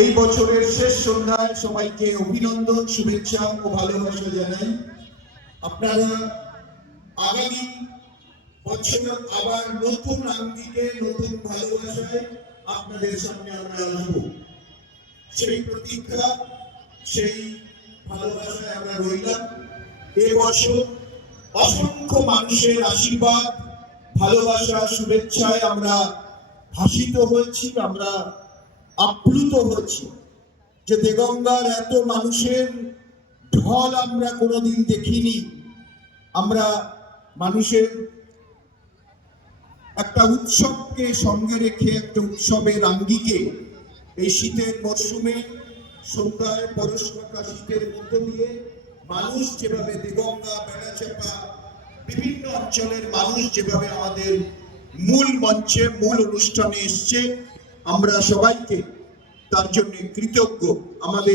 এই বছরের শেষ সন্ধ্যায় সবাইকে অভিনন্দন, শুভেচ্ছা ও ভালোবাসা জানাই। আপনারা আগামী বছর আবার নতুন আঙ্গিকে, নতুন ভালোবাসায় আপনাদের সামনে আমরা আসব। সেই প্রতীক্ষা, সেই ভালোবাসায় আমরা রইলাম। এবছর অসংখ্য মানুষের আশীর্বাদ, ভালোবাসা, শুভেচ্ছায় আমরা ভাসিত হয়েছি। আমরা আপ্লুত হয়েছি যে দেগঙ্গার এত মানুষের ঢল আমরা কোনোদিন দেখিনি। আমরা মানুষের একটা উৎসবকে সঙ্গে রেখে, একটা উৎসবের আঙ্গিকে এই শীতের মরশুমে, সন্ধ্যায় পরশমাখা শীতের মধ্য দিয়ে মানুষ যেভাবে দেগঙ্গা, বেড়াচাপা, বিভিন্ন অঞ্চলের মানুষ যেভাবে আমাদের মূল মঞ্চে, মূল অনুষ্ঠানে এসছে আমরা সবাইকে তার জন্য কৃতজ্ঞ। আমাদের